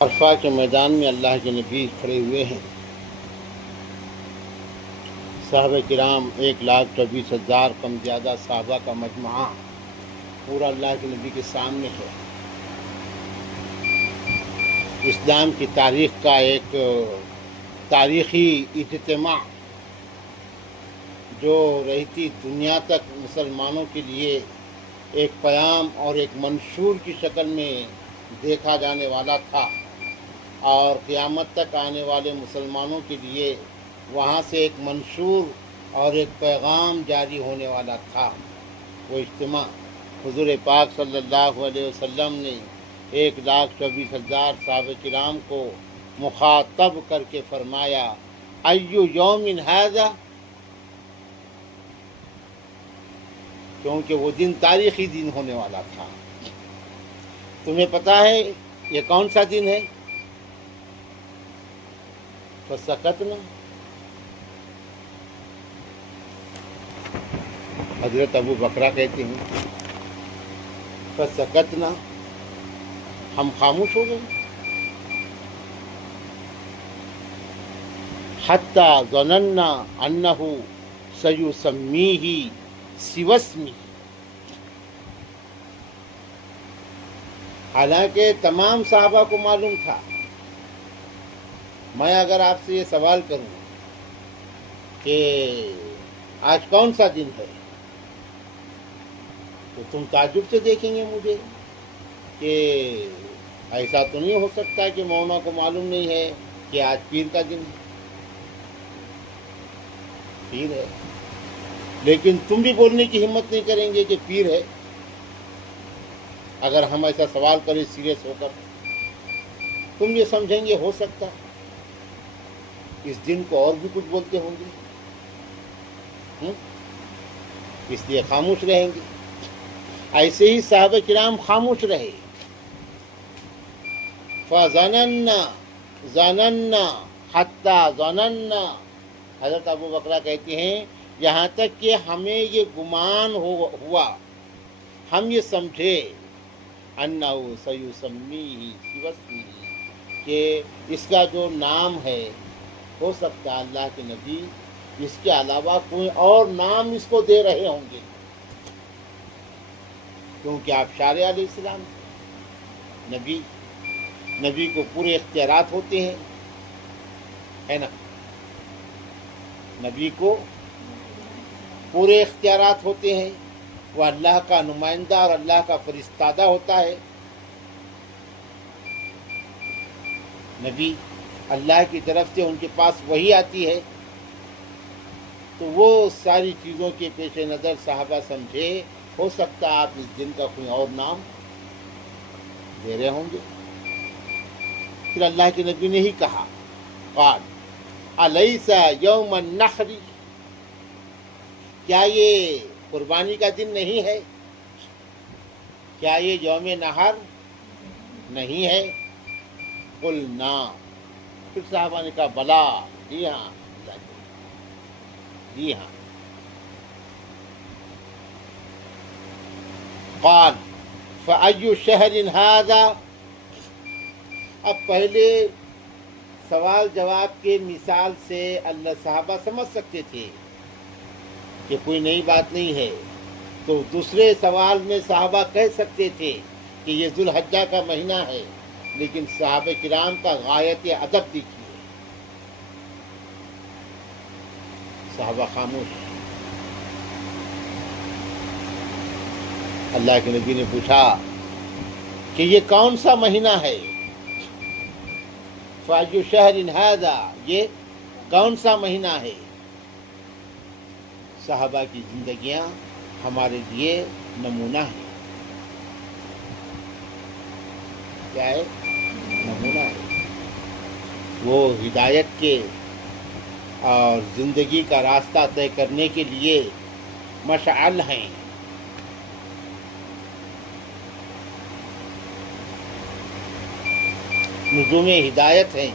عرفہ کے میدان میں اللہ کے نبی کھڑے ہوئے ہیں، صحابہ کرام 1,24,000 کم زیادہ صحابہ کا مجموعہ پورا اللہ کے نبی کے سامنے ہے۔ اسلام کی تاریخ کا ایک تاریخی اجتماع جو رہتی دنیا تک مسلمانوں کے لیے ایک پیام اور ایک منشور کی شکل میں دیکھا جانے والا تھا، اور قیامت تک آنے والے مسلمانوں کے لیے وہاں سے ایک منشور اور ایک پیغام جاری ہونے والا تھا۔ وہ اجتماع حضور پاک صلی اللہ علیہ وسلم نے 1,24,000 صحابہ کرام کو مخاطب کر کے فرمایا، ایو یوم ھذا، کیونکہ وہ دن تاریخی دن ہونے والا تھا۔ تمہیں پتہ ہے یہ کون سا دن ہے؟ فسکتنا، حضرت ابو بکرہ کہتے ہیں فسکتنا، ہم خاموش ہو گئے، حتی ظننا انہ سیسمیہ سوی اسمہ، حالانکہ تمام صحابہ کو معلوم تھا۔ میں اگر آپ سے یہ سوال کروں کہ آج کون سا دن ہے، تو تم تعجب سے دیکھیں گے مجھے کہ ایسا تو نہیں ہو سکتا کہ مونا کو معلوم نہیں ہے کہ آج پیر کا دن ہے۔ پیر ہے، لیکن تم بھی بولنے کی ہمت نہیں کریں گے کہ پیر ہے۔ اگر ہم ایسا سوال کریں سیریس ہو کر، تم یہ سمجھیں گے ہو سکتا اس دن کو اور بھی کچھ بولتے ہوں گے، اس لیے خاموش رہیں گے۔ ایسے ہی صحابہ کرام خاموش رہے۔ ظننا حتی ظننا، حضرت ابو بکرہ کہتے ہیں یہاں تک کہ ہمیں یہ گمان ہوا، ہم یہ سمجھے انہ سیسمیہ سوی اسمہ، کہ اس کا جو نام ہے ہو سکتا ہے اللہ کے نبی اس کے علاوہ کوئی اور نام اس کو دے رہے ہوں گے، کیونکہ آپ شارع علیہ السلام نبی کو پورے اختیارات ہوتے ہیں، ہے نا؟ نبی کو پورے اختیارات ہوتے ہیں، وہ اللہ کا نمائندہ اور اللہ کا فرستادہ ہوتا ہے۔ نبی اللہ کی طرف سے ان کے پاس وحی آتی ہے، تو وہ ساری چیزوں کے پیش نظر صحابہ سمجھے ہو سکتا ہے آپ اس دن کا کوئی اور نام دے رہے ہوں گے۔ پھر اللہ کے نبی نے ہی کہا، قال الیس یوم النحر، کیا یہ قربانی کا دن نہیں ہے؟ کیا یہ یوم نحر نہیں ہے؟ قلنا، پھر صحابہ نے کہا بلا، جی ہاں، جی ہاں۔ قال فأی شہر ھذا، اب پہلے سوال جواب کے مثال سے اللہ صحابہ سمجھ سکتے تھے کہ کوئی نئی بات نہیں ہے، تو دوسرے سوال میں صحابہ کہہ سکتے تھے کہ یہ ذو الحجہ کا مہینہ ہے، لیکن صحابہ کرام کا غایت ادب دیکھیے، صحابہ خاموش۔ اللہ کے نبی نے پوچھا کہ یہ کون سا مہینہ ہے؟ فأی شہر ھذا، یہ کون سا مہینہ ہے؟ صحابہ کی زندگیاں ہمارے لیے نمونہ ہیں۔ کیا ہے؟ نمونہ ہے۔ وہ ہدایت کے اور زندگی کا راستہ طے کرنے کے لیے مشعل ہیں۔ نجوم ہدایت ہیں،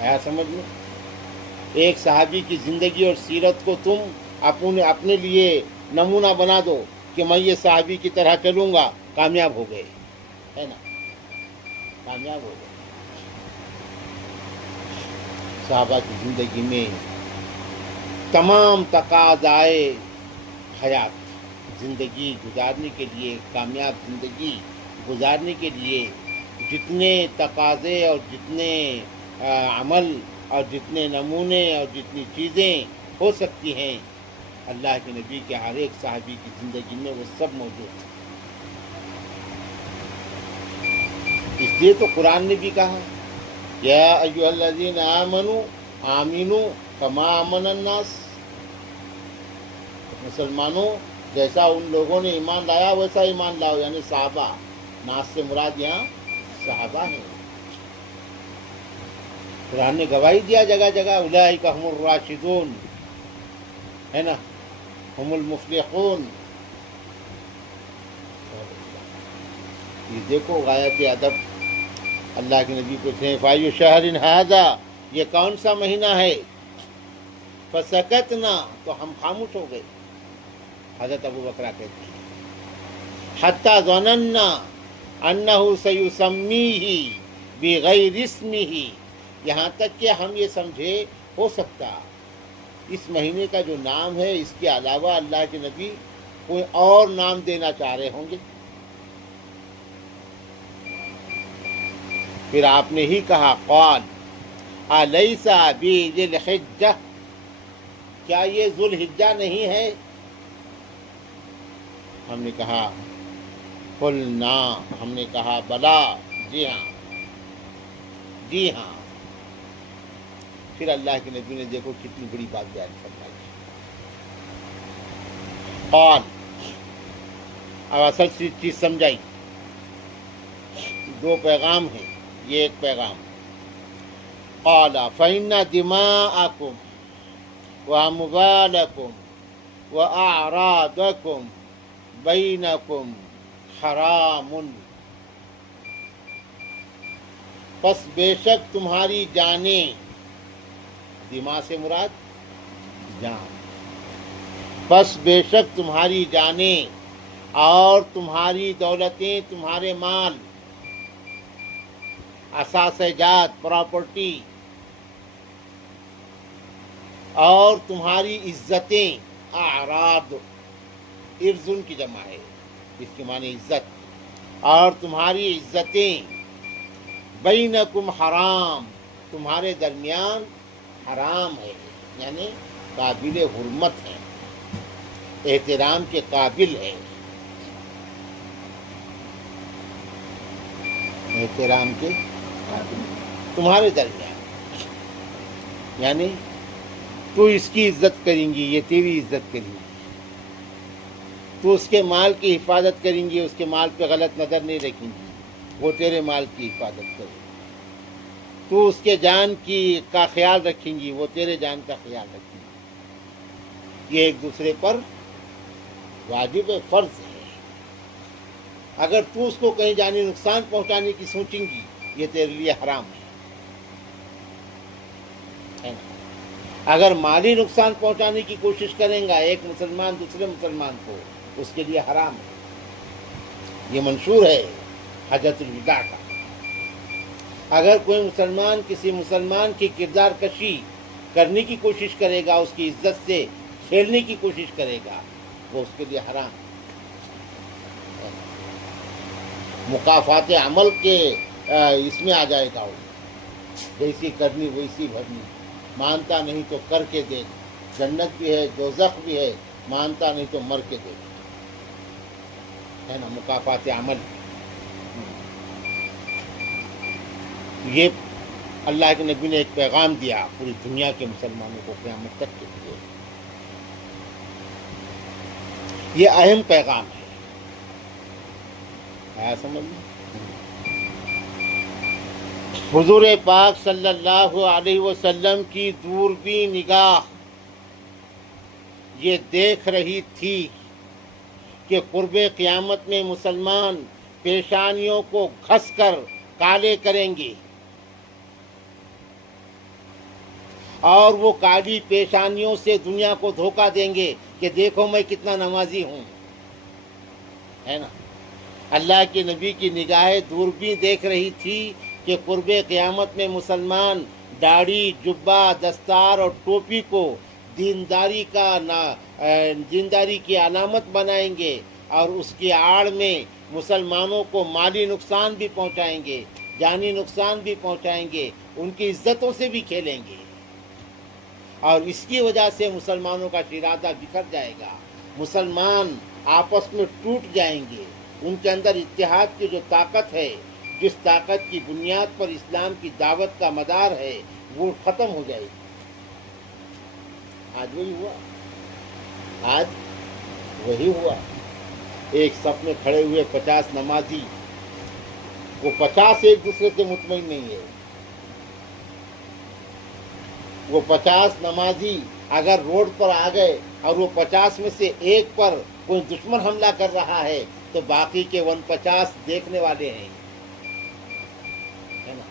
آیا سمجھ میں؟ ایک صحابی کی زندگی اور سیرت کو تم اپنے لیے نمونہ بنا دو کہ میں یہ صحابی کی طرح چلوں گا، کامیاب ہو گئے، ہے نا؟ کامیاب ہو جائے. صحابہ کی زندگی میں تمام تقاضائے حیات، زندگی گزارنے کے لیے، کامیاب زندگی گزارنے کے لیے جتنے تقاضے اور جتنے عمل اور جتنے نمونے اور جتنی چیزیں ہو سکتی ہیں، اللہ کے نبی کے ہر ایک صحابی کی زندگی میں وہ سب موجود ہیں. اس لیے تو قرآن نے بھی کہا یا ایھا الذین آمنوا آمنوا کما آمن الناس، مسلمانوں جیسا ان لوگوں نے ایمان لایا ویسا ایمان لاؤ، یعنی صحابہ. ناس سے مراد یہاں صحابہ ہیں. قرآن نے گواہی دیا جگہ جگہ اولئک ھم الراشدون، ہے نا، ہم المفلحون. یہ دیکھو غایت ادب اللہ کے نبی پوچھتے ہیں فَأَيُّ شَهْرٍ هَذَا، یہ کون سا مہینہ ہے؟ فَسَكَتْنَا، تو ہم خاموش ہو گئے. حضرت ابو بکر کہتے ہیں حَتَّى ظَنَنَّا أَنَّهُ سَيُسَمِّيهِ بِغَيْرِ اسْمِهِ، یہاں تک کہ ہم یہ سمجھے ہو سکتا اس مہینے کا جو نام ہے اس کے علاوہ اللہ کے نبی کوئی اور نام دینا چاہ رہے ہوں گے. پھر آپ نے ہی کہا قال الیس بذی الحجہ، کیا یہ ذو الحجہ نہیں ہے؟ ہم نے کہا قلنا، ہم نے کہا بلا، جی ہاں جی ہاں. پھر اللہ کے نبی نے دیکھو کتنی بڑی بات بیان فرمائی. قال، اب اصل چیز سمجھائی. دو پیغام ہیں، یہ ایک پیغام. قال فإن دماءکم وأموالکم وأعراضکم بینکم حرام، پس بے شک تمہاری جانیں، دماء سے مراد جان، پس بے شک تمہاری جانیں اور تمہاری دولتیں، تمہارے مال، اثاثہ جات، پراپرٹی، اور تمہاری عزتیں، اعراض، ارز ان کی جمع ہے، اس کی معنی عزت، اور تمہاری عزتیں، بینکم حرام، تمہارے درمیان حرام ہے، یعنی قابل حرمت ہے، احترام کے قابل ہے، احترام کے قابل تمہارے درمیان. یعنی تو اس کی عزت کریں گی، یہ تیری عزت کریں گی، تو اس کے مال کی حفاظت کریں گی، اس کے مال پہ غلط نظر نہیں رکھیں گی، وہ تیرے مال کی حفاظت کرے گی. تو اس کے جان کا خیال رکھیں گی، وہ تیرے جان کا خیال رکھیں گی. یہ ایک دوسرے پر واجب فرض ہے. اگر تو اس کو کہیں جانی نقصان پہنچانے کی سوچیں گی، یہ تیرے لیے حرام ہے نا؟ اگر مالی نقصان پہنچانے کی کوشش کریں گا ایک مسلمان دوسرے مسلمان کو، اس کے لیے حرام ہے. یہ منشور ہے حجۃ الوداع کا. اگر کوئی مسلمان کسی مسلمان کی کردار کشی کرنے کی کوشش کرے گا، اس کی عزت سے کھیلنے کی کوشش کرے گا، وہ اس کے لیے حرام ہے. مکافات عمل کے اس میں آ جائے گا، وہ جیسی کرنی ویسی بھرنی، مانتا نہیں تو کر کے دیکھ، جنت بھی ہے دوزخ بھی ہے، مانتا نہیں تو مر کے دیکھ، ہے نا، مکافات عمل. یہ اللہ کے نبی نے ایک پیغام دیا پوری دنیا کے مسلمانوں کو قیامت تک کے لیے. یہ اہم پیغام ہے، آیا سمجھ میں؟ حضور پاک صلی اللہ علیہ وسلم کی دوربین نگاہ یہ دیکھ رہی تھی کہ قرب قیامت میں مسلمان پیشانیوں کو گھس کر کالے کریں گے، اور وہ کالی پیشانیوں سے دنیا کو دھوکہ دیں گے کہ دیکھو میں کتنا نمازی ہوں، ہے نا. اللہ کے نبی کی نگاہیں دوربین دیکھ رہی تھی کہ قرب قیامت میں مسلمان داڑھی، جبہ، دستار اور ٹوپی کو دینداری کی علامت بنائیں گے، اور اس کی آڑ میں مسلمانوں کو مالی نقصان بھی پہنچائیں گے، جانی نقصان بھی پہنچائیں گے، ان کی عزتوں سے بھی کھیلیں گے، اور اس کی وجہ سے مسلمانوں کا ارادہ بکھر جائے گا، مسلمان آپس میں ٹوٹ جائیں گے، ان کے اندر اتحاد کی جو طاقت ہے، جس طاقت کی بنیاد پر اسلام کی دعوت کا مدار ہے، وہ ختم ہو جائے گی۔ آج وہی ہوا، آج وہی ہوا۔ ایک صف میں کھڑے ہوئے 50 نمازی، وہ 50 ایک دوسرے سے مطمئن نہیں ہے۔ وہ 50 نمازی اگر روڈ پر آ گئے اور وہ 50 میں سے ایک پر کوئی دشمن حملہ کر رہا ہے تو باقی کے 49 دیکھنے والے ہیں، ہے نا؟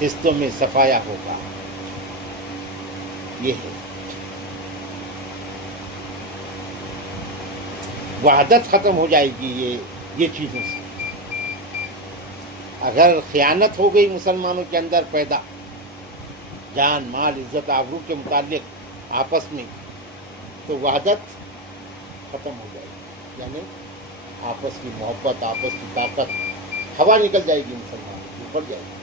حصوں میں صفایا ہوگا، یہ ہے وحدت ختم ہو جائے گی یہ چیزوں سے۔ اگر خیانت ہو گئی مسلمانوں کے اندر پیدا، جان، مال، عزت، آبرو کے متعلق آپس میں، تو وحدت ختم ہو جائے گی، یعنی آپس کی محبت، آپس کی طاقت ہوا نکل جائے گی، مسلمانوں کی اوپر جائے گی۔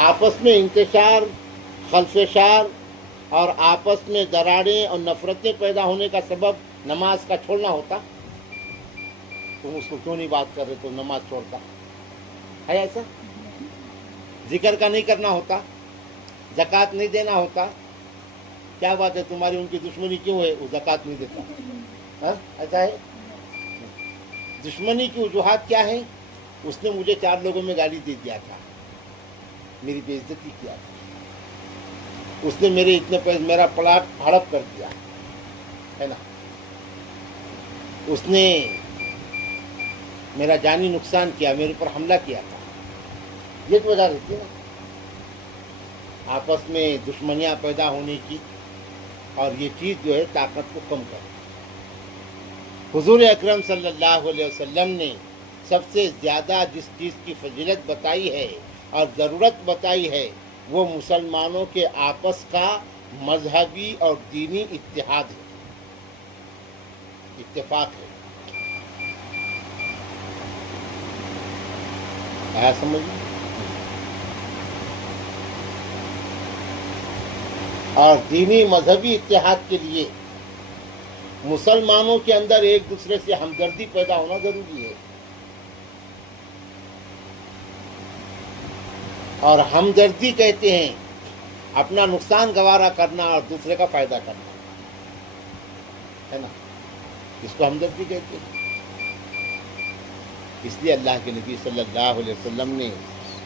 آپس میں انتشار، خلفشار اور آپس میں دراڑیں اور نفرتیں پیدا ہونے کا سبب نماز کا چھوڑنا ہوتا، تم اس کو کیوں نہیں بات کر رہے تو نماز چھوڑتا ہے؟ ایسا ذکر کا نہیں کرنا ہوتا، زکوٰۃ نہیں دینا ہوتا، کیا بات ہے تمہاری ان کی دشمنی کیوں ہے؟ وہ زکوٰۃ نہیں دیتا، ہاں ایسا ہے؟ دشمنی کی وجوہات کیا ہیں؟ اس نے مجھے 4 لوگوں میں گالی دے دیا تھا، میری بے عزتی کیا تھا، اس نے میرے اتنے پیسے، میرا پلاٹ ہڑپ کر دیا، ہے نا، اس نے میرا جانی نقصان کیا، میرے اوپر حملہ کیا تھا۔ یہ تو وجہ رہتی ہے نا آپس میں دشمنیاں پیدا ہونے کی، اور یہ چیز جو ہے طاقت کو کم کرے۔ حضور اکرم صلی اللہ علیہ وسلم نے سب سے زیادہ جس چیز کی فضیلت بتائی ہے اور ضرورت بتائی ہے، وہ مسلمانوں کے آپس کا مذہبی اور دینی اتحاد ہے، اتفاق ہے۔ آیا سمجھ؟ اور دینی مذہبی اتحاد کے لیے مسلمانوں کے اندر ایک دوسرے سے ہمدردی پیدا ہونا ضروری ہے، اور ہمدردی کہتے ہیں اپنا نقصان گوارا کرنا اور دوسرے کا فائدہ کرنا، ہے نا، اس کو ہمدردی کہتے ہیں۔ اس لیے اللہ کے نبی صلی اللہ علیہ وسلم نے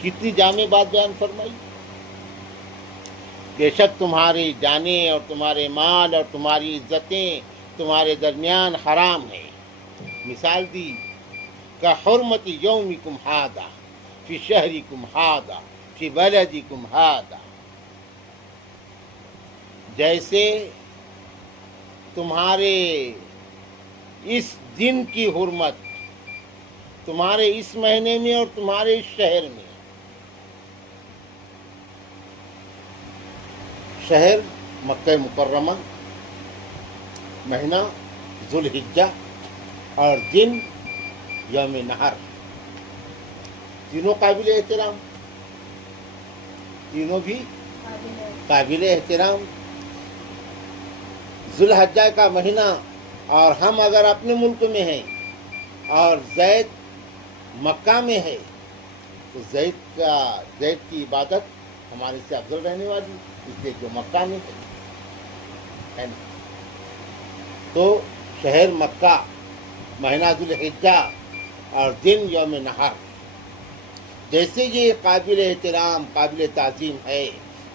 کتنی جامع بات بیان فرمائی، بے شک تمہاری جانیں اور تمہارے مال اور تمہاری عزتیں تمہارے درمیان حرام ہیں۔ مثال دی کہ حرمت یومکم ھذا فی شہرکم ھذا فی بلدکم ھذا، جیسے تمہارے اس دن کی حرمت تمہارے اس مہینے میں اور تمہارے اس شہر میں۔ شہر مکہ مکرمہ، مہینہ ذوالحجہ، اور دن یوم نحر، تینوں قابل احترام، تینوں بھی قابل احترام۔ ذوالحجہ کا مہینہ، اور ہم اگر اپنے ملک میں ہیں اور زید مکہ میں ہے تو زید کی عبادت ہمارے سے افضل رہنے والی، اس لیے جو مکہ میں ہے نا۔ تو شہر مکہ، مہینہ ذوالحجہ اور دن یوم نحر، جیسے یہ قابل احترام، قابل تعظیم ہے،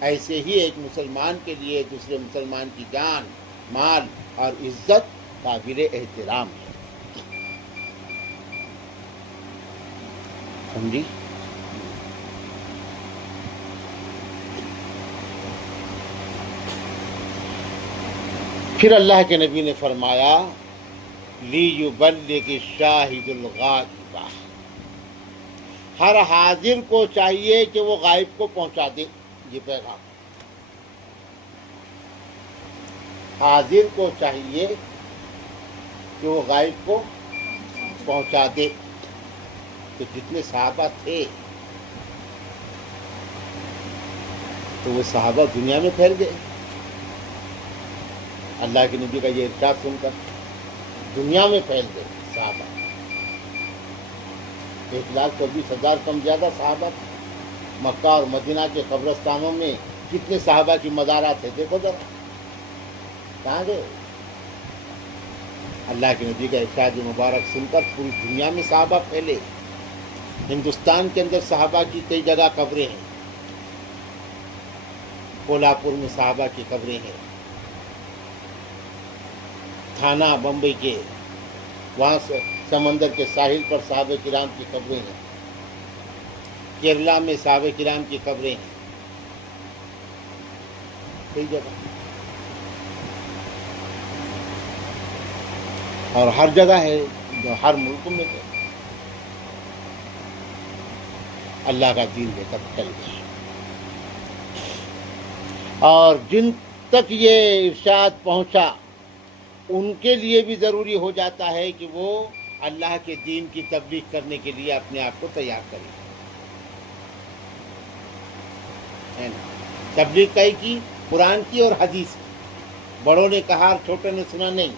ایسے ہی ایک مسلمان کے لیے دوسرے مسلمان کی جان، مال اور عزت قابل احترام ہے۔ سمجھی؟ پھر اللہ کے نبی نے فرمایا لیبلغ الشاہد الغائب، ہر حاضر کو چاہیے کہ وہ غائب کو پہنچا دے یہ پیغام، حاضر کو چاہیے کہ وہ غائب کو پہنچا دے۔ تو جتنے صحابہ تھے تو وہ صحابہ دنیا میں پھیل گئے، اللہ کے نبی کا یہ ارشاد سن کر دنیا میں پھیل گئے صحابہ، 1,24,000 کم زیادہ صحابہ تھے۔ مکہ اور مدینہ کے قبرستانوں میں کتنے صحابہ کی مزارات تھے، دیکھو ذرا کہاں گئے۔ اللہ کے نبی کا ارشاد مبارک سن کر پوری دنیا میں صحابہ پھیلے۔ ہندوستان کے اندر صحابہ کی کئی جگہ قبریں ہیں، کولہاپور میں صحابہ کی قبریں ہیں، تھانہ بمبئی کے وہاں سے سمندر کے ساحل پر صحابہ کرام کی قبریں ہیں، کیرلا میں صحابہ کرام کی قبریں ہیں، کئی جگہ، اور ہر جگہ ہے، ہر ملک میں ہے۔ اللہ کا دین لے کر چل گئے، اور جن تک یہ ارشاد پہنچا ان کے لیے بھی ضروری ہو جاتا ہے کہ وہ اللہ کے دین کی تبلیغ کرنے کے لیے اپنے آپ کو تیار کریں، ہے نا؟ تبلیغ کئی کی؟ قرآن کی اور حدیث کی۔ بڑوں نے کہا اور چھوٹوں نے سنا نہیں،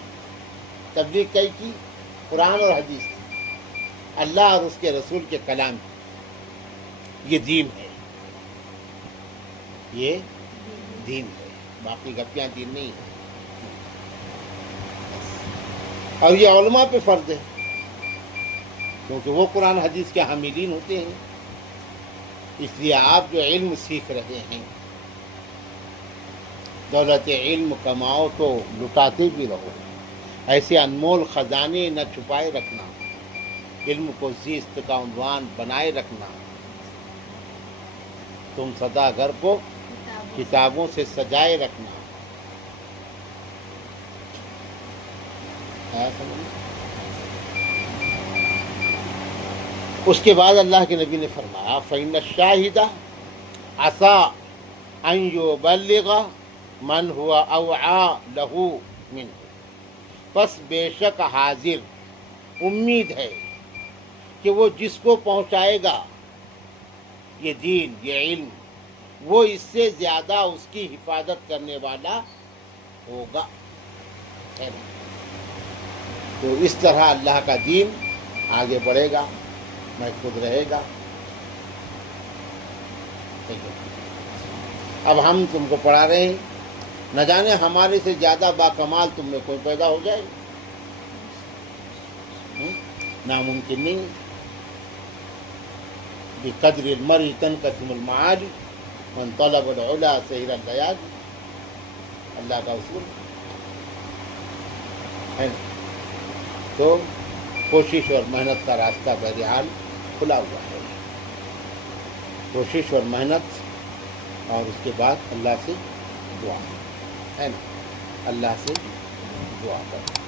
تبلیغ کئی کی؟ قرآن اور حدیث کی، اللہ اور اس کے رسول کے کلام کی۔ یہ دین ہے، یہ دین ہے، باقی گپیاں دین نہیں ہے۔ اور یہ علماء پہ فرض ہے، کیونکہ وہ قرآن حدیث کے حاملین ہوتے ہیں۔ اس لیے آپ جو علم سیکھ رہے ہیں، دولت علم کماؤ تو لٹاتے بھی رہو، ایسے انمول خزانے نہ چھپائے رکھنا، علم کو زیست کا عنوان بنائے رکھنا، تم سدا گھر کو کتابوں سے سجائے رکھنا۔ اس کے بعد اللہ کے نبی نے فرمایا فَإِنَّ الشَّاهِدَ عَسَىٰ أَن يُبَلِّغَ مَنْ هُوَ أَوْعَىٰ لَهُ مِنْهُ، پس بے شک حاضر امید ہے کہ وہ جس کو پہنچائے گا یہ دین، یہ علم، وہ اس سے زیادہ اس کی حفاظت کرنے والا ہوگا، ہے نا؟ تو اس طرح اللہ کا دین آگے بڑھے گا، محفوظ رہے گا۔ اب ہم تم کو پڑھا رہے ہیں، نہ جانے ہمارے سے زیادہ باکمال تم میں کوئی پیدا ہو جائے، ناممکن نہیں۔ بقدر المرء تنقسم المعالی من طلب العلا سہر الليالي، اللہ کا اصول ہے نا؟ تو کوشش اور محنت کا راستہ بہرحال کھلا ہوا ہے، کوشش اور محنت، اور اس کے بعد اللہ سے دعا، ہے نا؟ اللہ سے دعا کریں۔